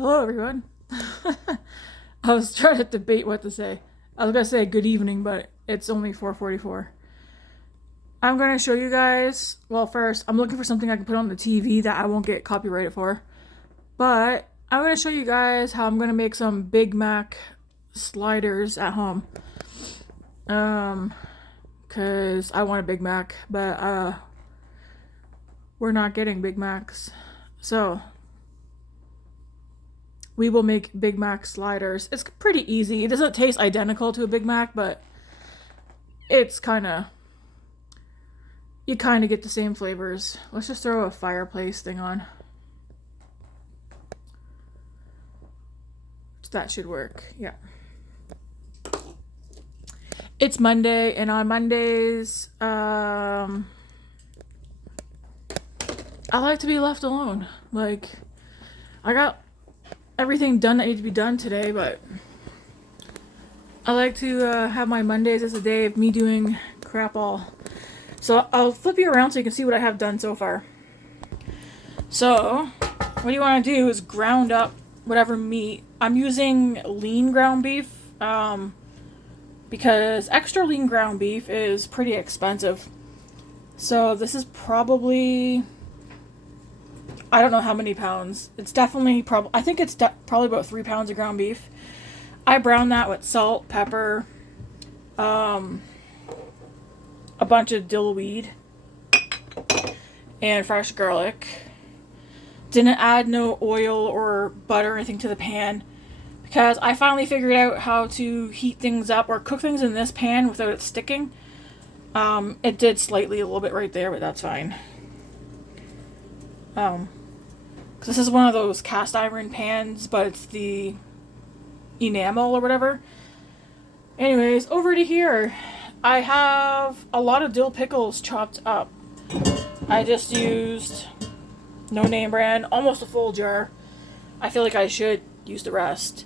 Hello, everyone. I was trying to debate what to say. I was gonna say good evening, but it's only 4:44. I'm gonna show you guys. Well, first, I'm looking for something I can put on the TV that I won't get copyrighted for. But I'm gonna show you guys how I'm gonna make some Big Mac sliders at home. Cause I want a Big Mac, but we're not getting Big Macs, so we will make Big Mac sliders. It's pretty easy. It doesn't taste identical to a Big Mac, but it's you kind of get the same flavors. Let's just throw a fireplace thing on. That should work. Yeah. It's Monday, and on Mondays, I like to be left alone. Like, I got everything done that needs to be done today, but I like to have my Mondays as a day of me doing crap all. So I'll flip you around so you can see what I have done so far. So, what you want to do is ground up whatever meat. I'm using lean ground beef, because extra lean ground beef is pretty expensive. So this is probably, I don't know how many pounds. It's definitely I think it's probably about 3 pounds of ground beef. I brown that with salt, pepper, a bunch of dill weed, and fresh garlic. Didn't add no oil or butter or anything to the pan because I finally figured out how to heat things up or cook things in this pan without it sticking. It did slightly a little bit right there, but that's fine. Because this is one of those cast iron pans, but it's the enamel or whatever. Anyways, over to here. I have a lot of dill pickles chopped up. I just used no name brand, almost a full jar. I feel like I should use the rest.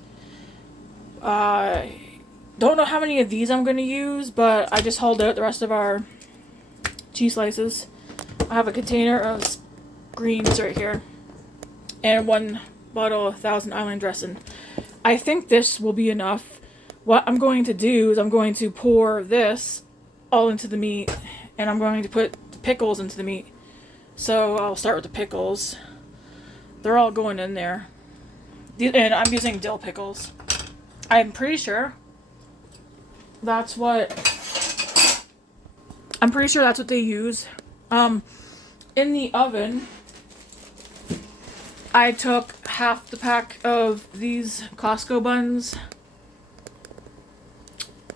Don't know how many of these I'm going to use, but I just hauled out the rest of our cheese slices. I have a container of greens right here and one bottle of Thousand Island dressing. I think this will be enough. What I'm going to do is I'm going to pour this all into the meat, and I'm going to put the pickles into the meat. So I'll start with the pickles. They're all going in there. And I'm using dill pickles. I'm pretty sure that's what they use. In the oven, I took half the pack of these Costco buns.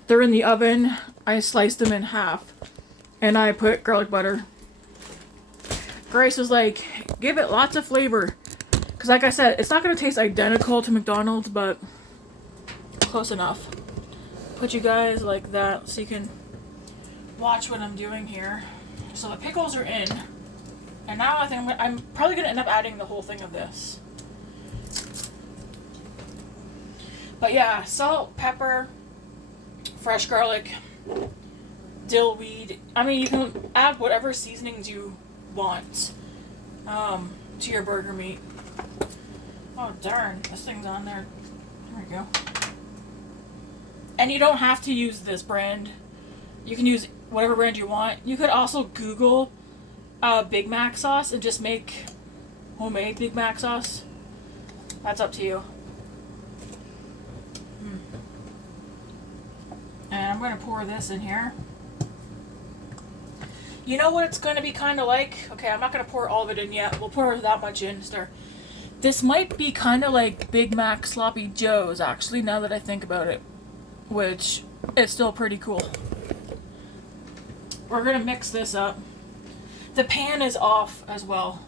They're in the oven. I sliced them in half, and I put garlic butter. Grace was like, give it lots of flavor. Because like I said, it's not going to taste identical to McDonald's, but close enough. Put you guys like that so you can watch what I'm doing here. So the pickles are in. And now I think I'm probably going to end up adding the whole thing of this. But yeah, salt, pepper, fresh garlic, dill weed. I mean, you can add whatever seasonings you want to your burger meat. Oh darn, this thing's on there. There we go. And you don't have to use this brand. You can use whatever brand you want. You could also Google Big Mac sauce and just make homemade Big Mac sauce. That's up to you. And I'm going to pour this in here. You know what it's going to be kind of like? Okay, I'm not going to pour all of it in yet. We'll pour that much in. This might be kind of like Big Mac Sloppy Joe's, actually, now that I think about it. Which is still pretty cool. We're going to mix this up. The pan is off as well.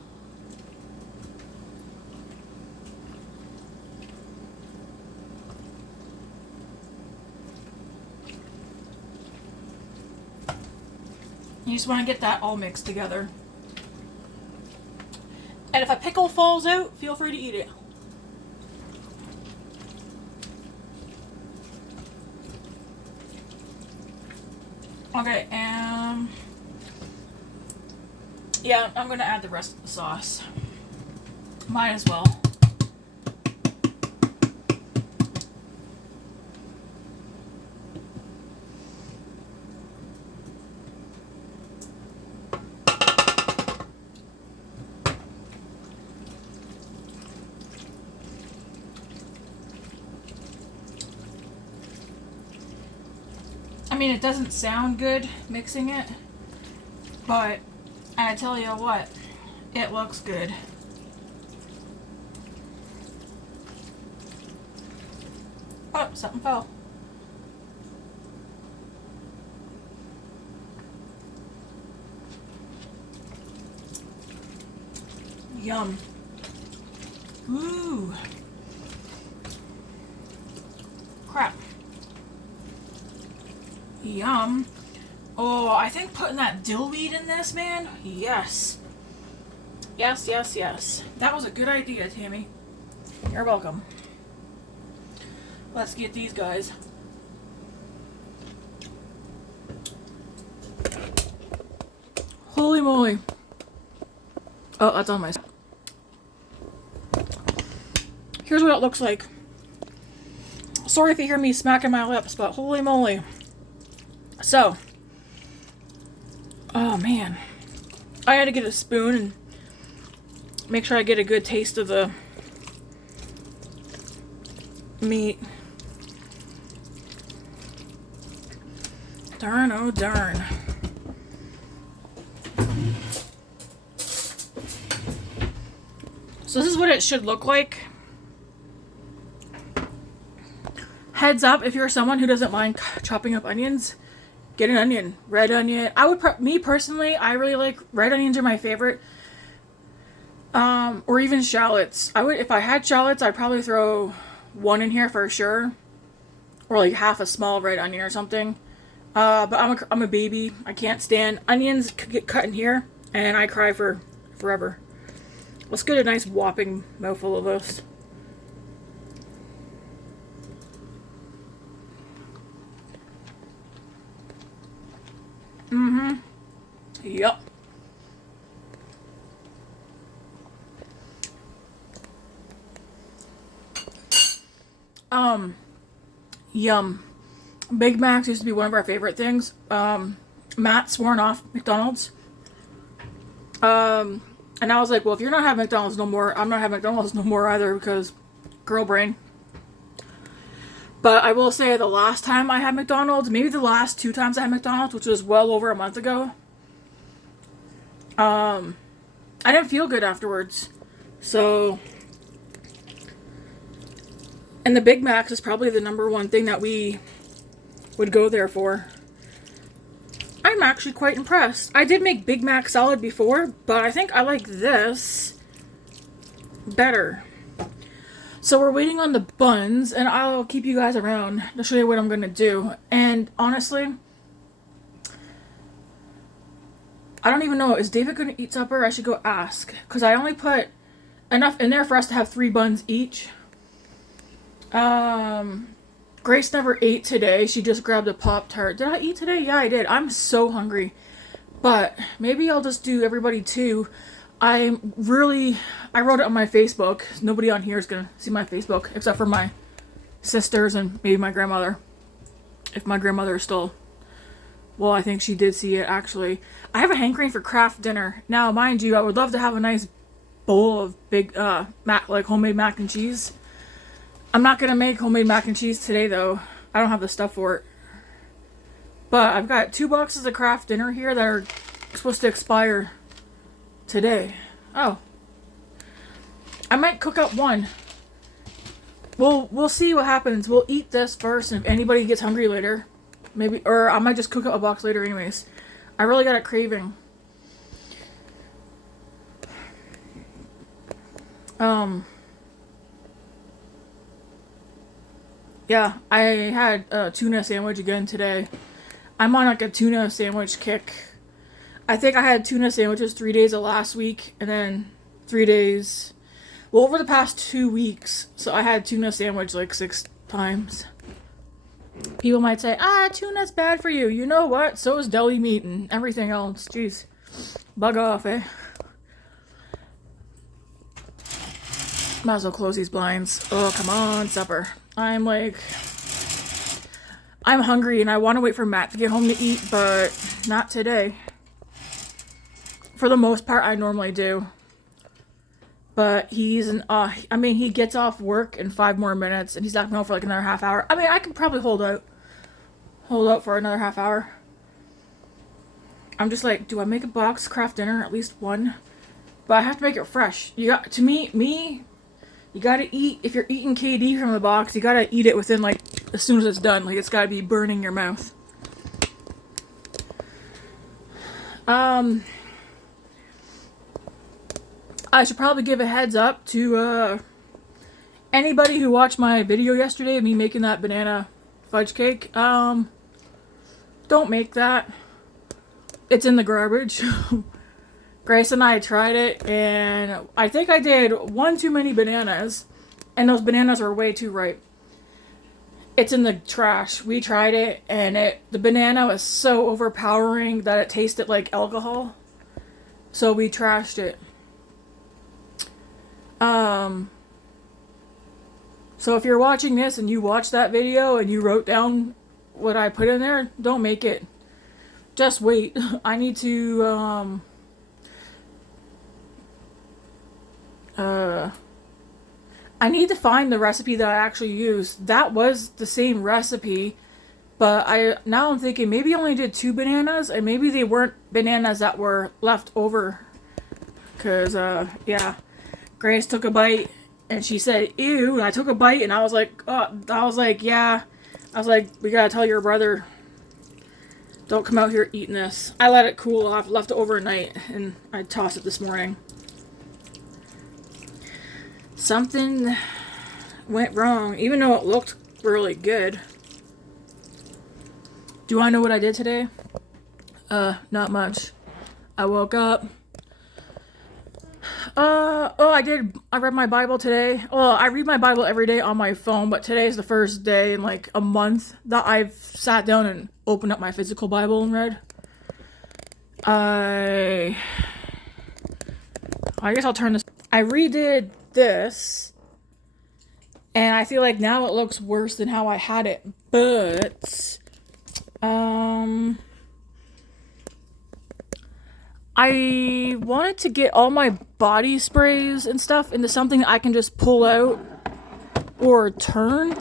You just want to get that all mixed together. And if a pickle falls out, feel free to eat it. Okay, yeah, I'm going to add the rest of the sauce. Might as well. mean, it doesn't sound good mixing it, but I tell you what, it looks good. Oh, something fell. Yum. Ooh. Crap. Yum. Oh, I think putting that dill weed in this, man. Yes. Yes, yes, yes. That was a good idea, Tammy. You're welcome. Let's get these guys. Holy moly. Oh, that's on my... Here's what it looks like. Sorry if you hear me smacking my lips, but holy moly. So. Oh, man. I had to get a spoon and make sure I get a good taste of the meat. Darn, oh darn. So this is what it should look like. Heads up, if you're someone who doesn't mind chopping up onions, get an onion. Red onion. Me personally, I really like red onions are my favorite. Or even shallots. If I had shallots, I'd probably throw one in here for sure. Or like half a small red onion or something. But I'm a baby. I can't stand onions get cut in here, and I cry for forever. Let's get a nice whopping mouthful of this. Mm-hmm. Yup. Yum. Big Macs used to be one of our favorite things. Matt sworn off McDonald's. And I was like, well, if you're not having McDonald's no more, I'm not having McDonald's no more either, because girl brain. But I will say the last time I had McDonald's, maybe the last 2 times I had McDonald's, which was well over a month ago, I didn't feel good afterwards. So, and the Big Macs is probably the number one thing that we would go there for. I'm actually quite impressed. I did make Big Mac salad before, but I think I like this better. So we're waiting on the buns, and I'll keep you guys around to show you what I'm going to do. And honestly, I don't even know. Is David going to eat supper? I should go ask. Because I only put enough in there for us to have 3 buns each. Grace never ate today. She just grabbed a Pop-Tart. Did I eat today? Yeah, I did. I'm so hungry. But maybe I'll just do everybody 2. I wrote it on my Facebook. Nobody on here is going to see my Facebook, except for my sisters and maybe my grandmother. If my grandmother is still... Well, I think she did see it, actually. I have a hankering for Kraft dinner. Now, mind you, I would love to have a nice bowl of big, homemade mac and cheese. I'm not going to make homemade mac and cheese today, though. I don't have the stuff for it. But I've got 2 boxes of Kraft dinner here that are supposed to expire today. Oh. I might cook up 1. We'll see what happens. We'll eat this first, and if anybody gets hungry later, maybe, or I might just cook up a box later anyways. I really got a craving. Yeah, I had a tuna sandwich again today. I'm on like a tuna sandwich kick. I think I had tuna sandwiches 3 days of last week, and then 3 days, well, over the past 2 weeks. So I had tuna sandwich like 6 times. People might say, tuna's bad for you. You know what? So is deli meat and everything else. Jeez. Bug off, eh? Might as well close these blinds. Oh, come on, supper. I'm hungry and I want to wait for Matt to get home to eat, but not today. For the most part, I normally do. But he gets off work in 5 more minutes and he's not going home for like another half hour. I mean, I could probably hold out hold out for another half hour. I'm just like, do I make a box craft dinner? At least one. But I have to make it fresh. You got, to me, you gotta eat, if you're eating KD from the box, you gotta eat it within, like, as soon as it's done. Like, it's gotta be burning your mouth. I should probably give a heads up to, anybody who watched my video yesterday of me making that banana fudge cake. Don't make that. It's in the garbage. Grace and I tried it, and I think I did one too many bananas, and those bananas are way too ripe. It's in the trash. We tried it, and the banana was so overpowering that it tasted like alcohol. So we trashed it. So if you're watching this and you watched that video and you wrote down what I put in there, don't make it. Just wait. I need to, I need to find the recipe that I actually used. That was the same recipe, but now I'm thinking maybe I only did 2 bananas, and maybe they weren't bananas that were left over. Cause, yeah, Grace took a bite, and she said, ew, and I took a bite, and I was like, yeah. I was like, we gotta tell your brother, don't come out here eating this. I let it cool off, left it overnight, and I tossed it this morning. Something went wrong, even though it looked really good. Do I know what I did today? Not much. I woke up. I read my Bible today. Well, I read my Bible every day on my phone, but today's the first day in like a month that I've sat down and opened up my physical Bible and read. I guess I'll turn this. I redid this, and I feel like now it looks worse than how I had it, but I wanted to get all my body sprays and stuff into something I can just pull out or turn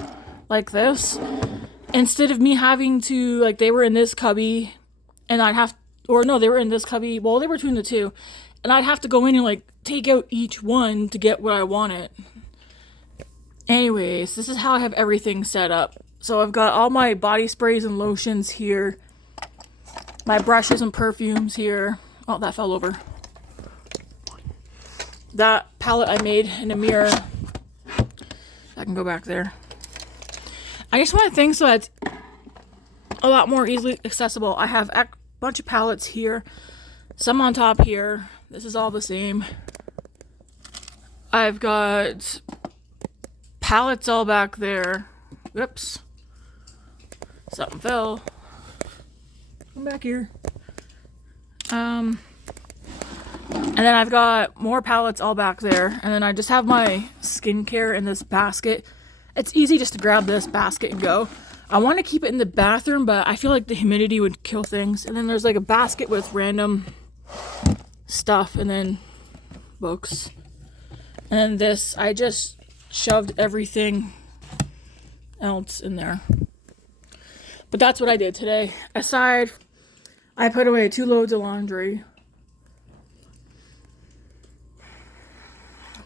like this, instead of me having to, like, they were in this cubby and they were in this cubby, well, they were between the two, and I'd have to go in and like take out each one to get what I wanted. Anyways, this is how I have everything set up. So I've got all my body sprays and lotions here, my brushes and perfumes here. Oh, that fell over. That palette I made in a mirror. I can go back there. I just want things so that it's a lot more easily accessible. I have a bunch of palettes here, some on top here. This is all the same. I've got palettes all back there. Whoops. Something fell. Come back here. And then I've got more palettes all back there. And then I just have my skincare in this basket. It's easy just to grab this basket and go. I want to keep it in the bathroom, but I feel like the humidity would kill things. And then there's like a basket with random stuff and then books. And then this, I just shoved everything else in there. But that's what I did today. Aside, I put away 2 loads of laundry.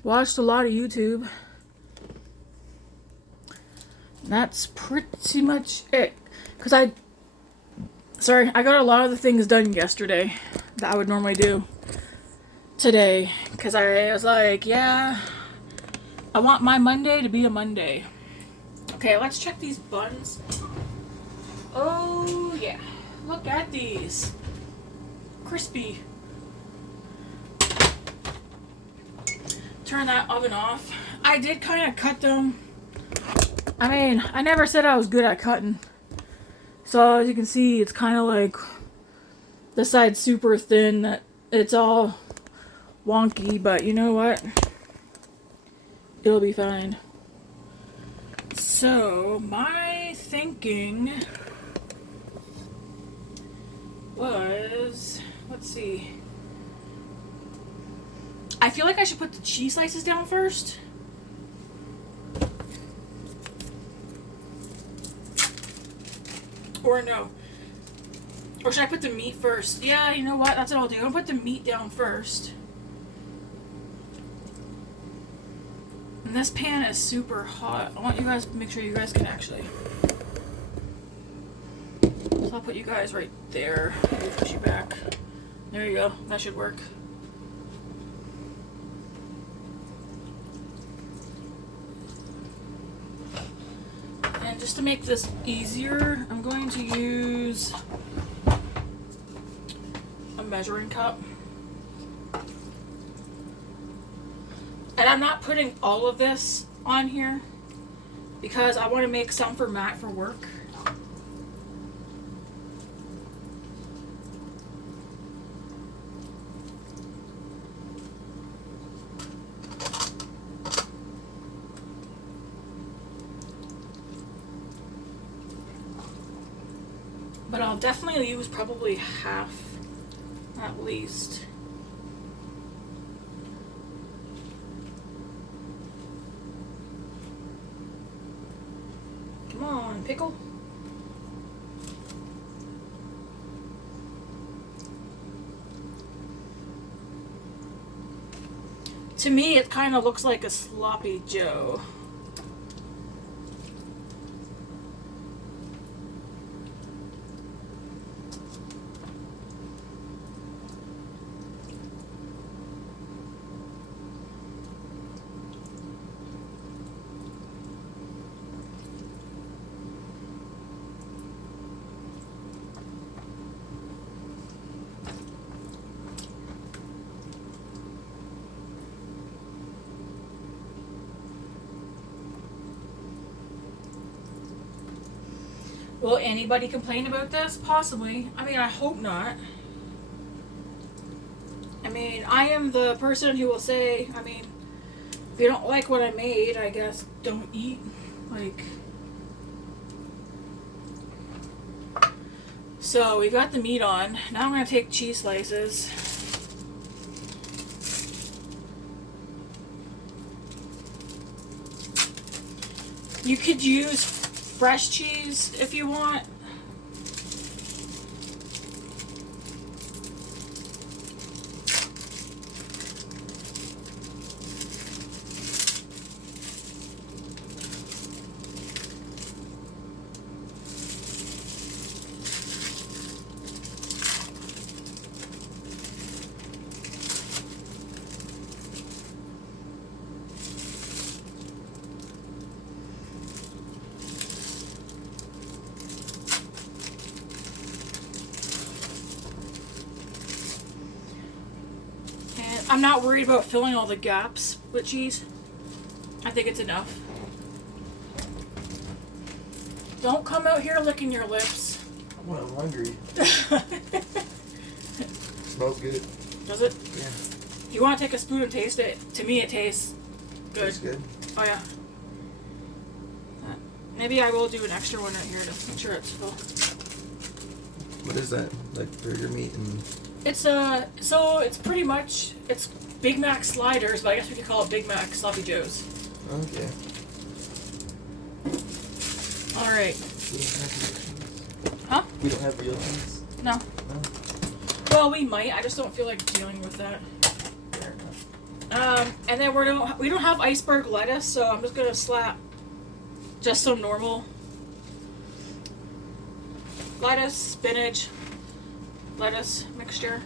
Watched a lot of YouTube. That's pretty much it. Because I got a lot of the things done yesterday that I would normally do today. Because I was like, yeah, I want my Monday to be a Monday. Okay, let's check these buns. Oh, yeah. Look at these. Crispy. Turn that oven off. I did kind of cut them. I mean, I never said I was good at cutting. So as you can see, it's kind of like the side's super thin, that it's all wonky, but you know what? It'll be fine. So, my thinking was, let's see. I feel like I should put the cheese slices down first. Or Or no. Or should I put the meat first? Yeah, you know what? That's what I'll do. I'll put the meat down first. And this pan is super hot. I want you guys to make sure you guys can actually. So I'll put you guys right there. Maybe push you back. There you go. That should work. And just to make this easier, I'm going to use a measuring cup. And I'm not putting all of this on here because I want to make some for Matt for work. But I'll definitely use probably half at least. Come on, pickle. To me, it kind of looks like a sloppy Joe. Will anybody complain about this? Possibly. I mean, I hope not. I mean, I am the person who will say, I mean, if you don't like what I made, I guess don't eat. Like, so we got the meat on. Now I'm going to take cheese slices. You could use fresh cheese if you want. I'm not worried about filling all the gaps with cheese. I think it's enough. Don't come out here licking your lips. Well, I'm hungry. Smells good. Does it? Yeah. If you want to take a spoon and taste it, to me it tastes good. Tastes good. Oh yeah. Maybe I will do an extra one right here to make sure it's full. What is that? Like burger meat and... It's so it's pretty much, it's Big Mac sliders, but I guess we could call it Big Mac Sloppy Joes. Okay. Alright. We don't have real cheese. Huh? We don't have real cheese? No. No? Well, we might. I just don't feel like dealing with that. Fair enough. And then we don't have iceberg lettuce, so I'm just gonna slap just some normal lettuce, spinach, lettuce mixture.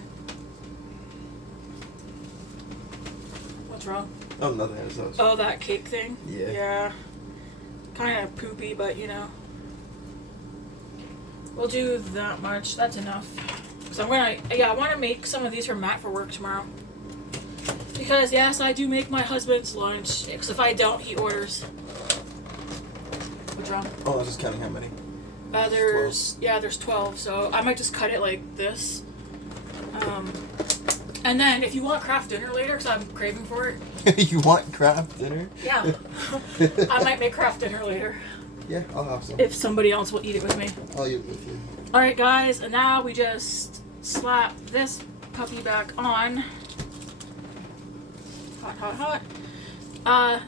What's wrong? Oh, nothing. I was... Oh, that cake thing? Yeah. Yeah. Kind of poopy, but you know. We'll do that much. That's enough. So I want to make some of these for Matt for work tomorrow. Because yes, I do make my husband's lunch. Because if I don't, he orders. What's wrong? Oh, I was just counting how many. There's 12. So I might just cut it like this. And then if you want Kraft dinner later, because I'm craving for it. You want Kraft dinner? Yeah. I might make Kraft dinner later. Yeah, I'll have some. If somebody else will eat it with me. I'll eat it with you. Alright guys, and now we just slap this puppy back on. Hot, hot, hot.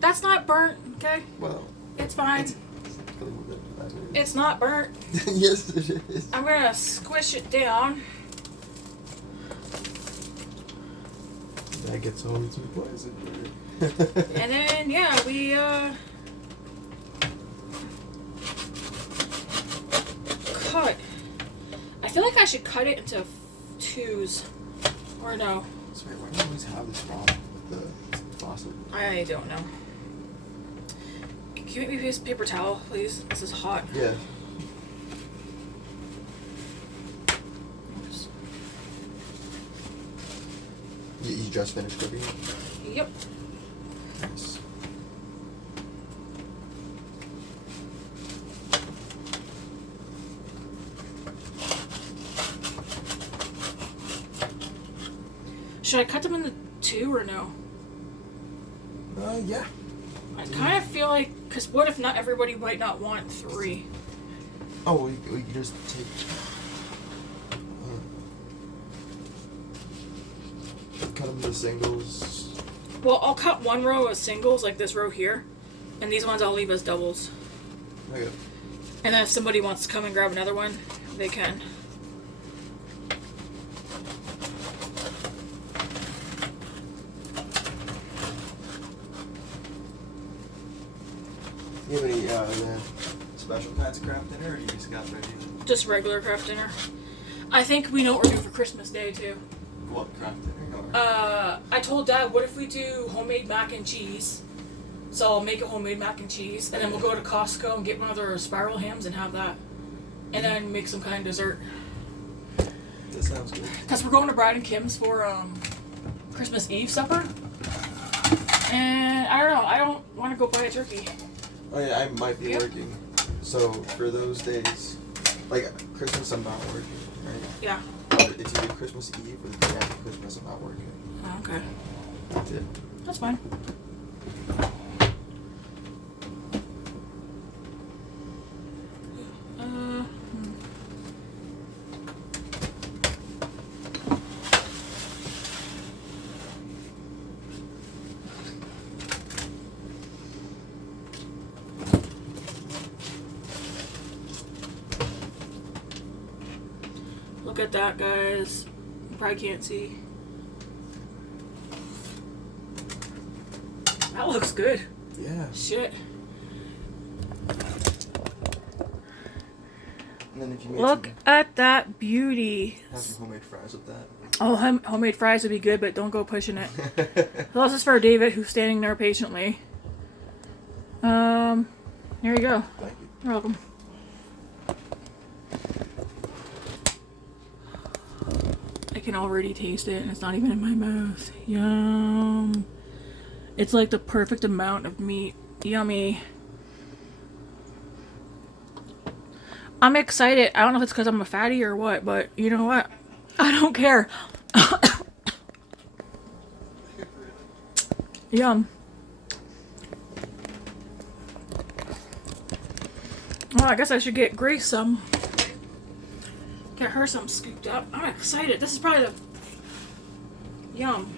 That's not burnt, okay? Well, It's fine. it's a little bit bad. It's not burnt. Yes, it is. I'm gonna squish it down. That gets home too poison. And then, yeah, we, cut. I feel like I should cut it into twos. Or no. Sorry, why do you always have this problem with the faucet? I don't know. Can you make me a piece of paper towel, please? This is hot. Yeah. Oops. You just finished cooking? Yep. Nice. Should I cut them into two or no? Yeah. I kind of feel like, because what if not everybody might not want three? Oh, we can just take. Cut them into singles. Well, I'll cut one row as singles, like this row here, and these ones I'll leave as doubles. Okay. And then if somebody wants to come and grab another one, they can. You have any special kinds of craft dinner, or you just got ready? Just regular craft dinner. I think we know what we're doing for Christmas Day, too. What craft dinner? I told Dad, what if we do homemade mac and cheese? So I'll make a homemade mac and cheese, and then we'll go to Costco and get one of their spiral hams and have that. And then make some kind of dessert. That sounds good. Because we're going to Brad and Kim's for Christmas Eve supper. And I don't know, I don't want to go buy a turkey. Oh yeah, I might be Yep. working. So for those days, like Christmas, I'm not working, right? Yeah. It's either Christmas Eve or the day after Christmas, I'm not working. Oh, okay. That's it. That's fine. Look at that, guys. You probably can't see. That looks good. Yeah. Shit. And then if you make Look at that beauty. have some homemade fries with that. Oh, homemade fries would be good, but don't go pushing it. So this is for David, who's standing there patiently. There you go. Thank you. You're welcome. I can already taste it, and it's not even in my mouth. Yum. It's like the perfect amount of meat. Yummy. I'm excited. I don't know if it's because I'm a fatty or what, but you know what? I don't care. Yum. Well, I guess I should get Grace some. Get her some scooped up. I'm excited. This is probably the... Yum.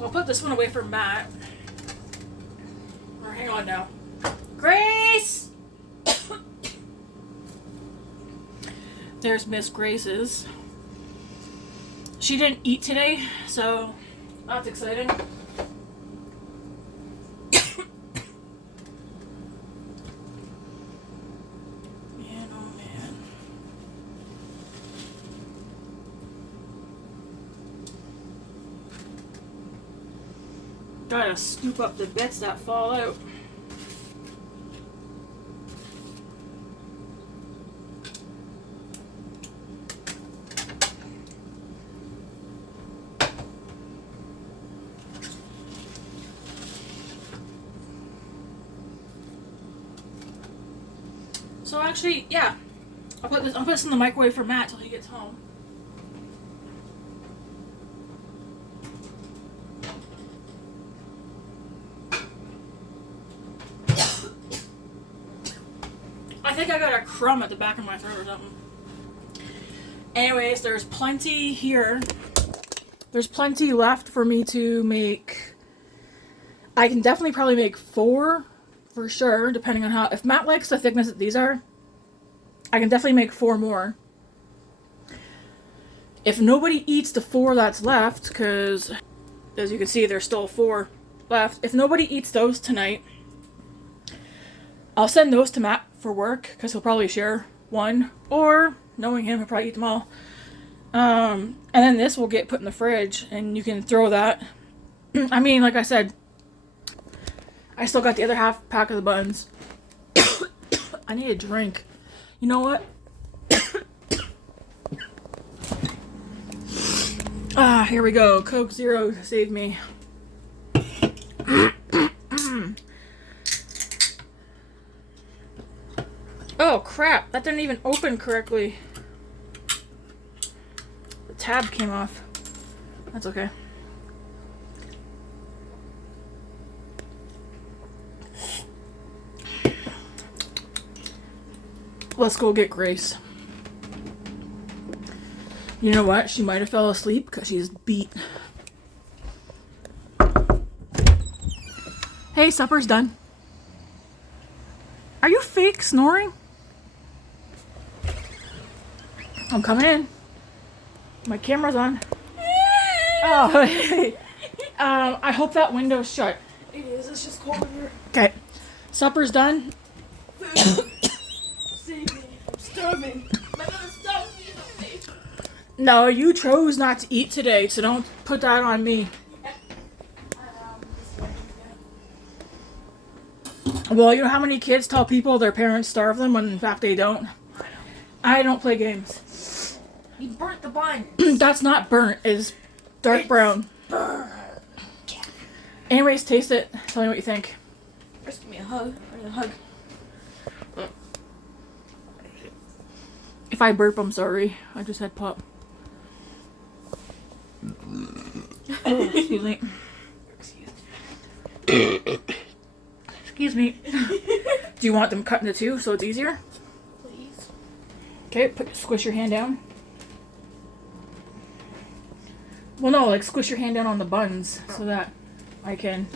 I'll put this one away for Matt. Or hang on now. Grace! There's Miss Grace's. She didn't eat today, so that's exciting. Man, oh man. Gotta scoop up the bits that fall out. So actually, yeah, I'll put this in the microwave for Matt till he gets home. I think I got a crumb at the back of my throat or something. Anyways, there's plenty here. there's plenty left for me to make. I can definitely probably make 4 for sure, depending on how. If Matt likes the thickness that these are, I can definitely make 4 more. If nobody eats the 4 that's left, because as you can see, there's still 4 left. If nobody eats those tonight, I'll send those to Matt for work, because he'll probably share 1, or knowing him, he'll probably eat them all. And then this will get put in the fridge, and you can throw that. I mean, like I said, I still got the other half pack of the buns. I need a drink. You know what? Here we go. Coke Zero saved me. Oh crap, that didn't even open correctly. The tab came off. That's okay. Let's go get Grace. You know what? She might have fell asleep because she's beat. Hey, supper's done. Are you fake snoring? I'm coming in. My camera's on. Oh, I hope that window's shut. It is. It's just cold in here. Okay. Supper's done. Save me. I'm starving. My mother starved me. No, you chose not to eat today, so don't put that on me. Well, you know how many kids tell people their parents starve them when in fact they don't? I don't play games. You burnt the bun. That's not burnt, it's dark brown. Burnt. Anyways, taste it. Tell me what you think. First, give me a hug. I need a hug. If I burp, I'm sorry. I just had pop. Excuse me. Excuse me. Do you want them cut into 2 so it's easier? Please. Okay, squish your hand down. Well, no, like squish your hand down on the buns so that I can.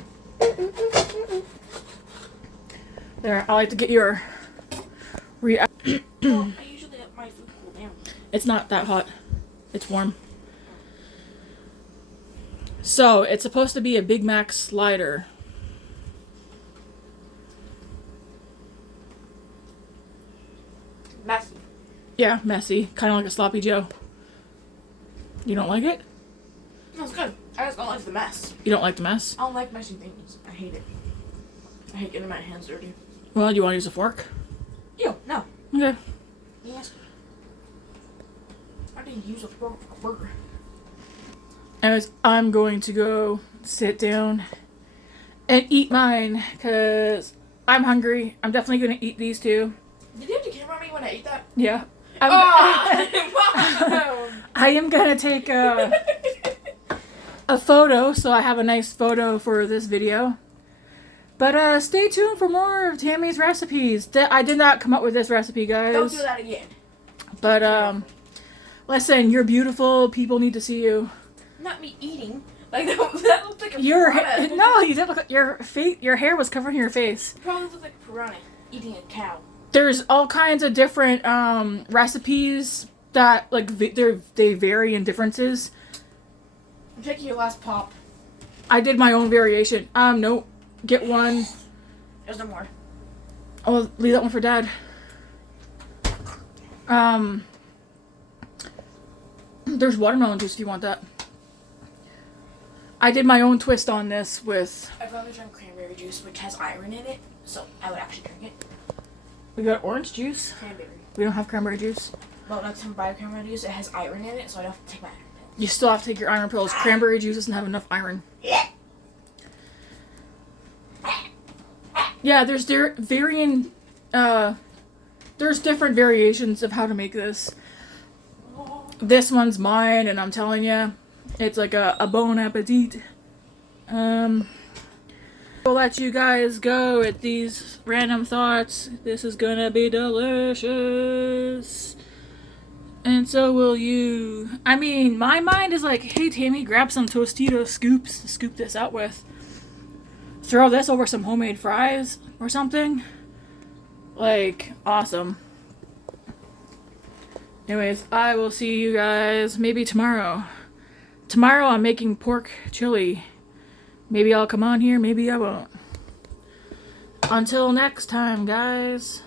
There, I like to get your Well, I usually let my food cool down. It's not that hot. It's warm. So, it's supposed to be a Big Mac slider. Messy. Yeah, messy. Kind of like a sloppy Joe. You don't like it? No, it's good. I just don't like the mess. You don't like the mess? I don't like messy things. I hate it. I hate getting my hands dirty. Well, do you want to use a fork? Ew, no. Okay. Yes. I didn't use a fork for a burger. Anyways, I'm going to go sit down and eat mine because I'm hungry. I'm definitely going to eat these 2. Did you have to camera me when I ate that? Yeah. Oh! I am going to take a photo so I have a nice photo for this video. But stay tuned for more of Tammy's recipes. I did not come up with this recipe, guys. Don't do that again. But listen, you're beautiful. People need to see you. Not me eating. Like that looked like a Your piranha. no, you didn't look. Your face, your hair was covering your face. Probably looked like a piranha eating a cow. There's all kinds of different recipes that like they vary in differences. I'm taking your last pop. I did my own variation. Nope. Get one. There's no more. I'll leave that one for Dad. There's watermelon juice if you want that. I did my own twist on this with. I'd rather drink cranberry juice, which has iron in it, so I would actually drink it. We got orange juice. Cranberry. We don't have cranberry juice. Well, next time I buy cranberry juice, it has iron in it, so I don't have to take my iron pills. You still have to take your iron pills. Cranberry juice doesn't have enough iron. Yeah, there's varying. There's different variations of how to make this. This one's mine, and I'm telling you, it's like a bon appetit. We'll let you guys go with these random thoughts. This is gonna be delicious. And so will you. I mean, my mind is like, hey, Tammy, grab some Tostito scoops to scoop this out with. Throw this over some homemade fries or something. Like, awesome. Anyways, I will see you guys maybe tomorrow. Tomorrow I'm making pork chili. Maybe I'll come on here, maybe I won't. Until next time, guys.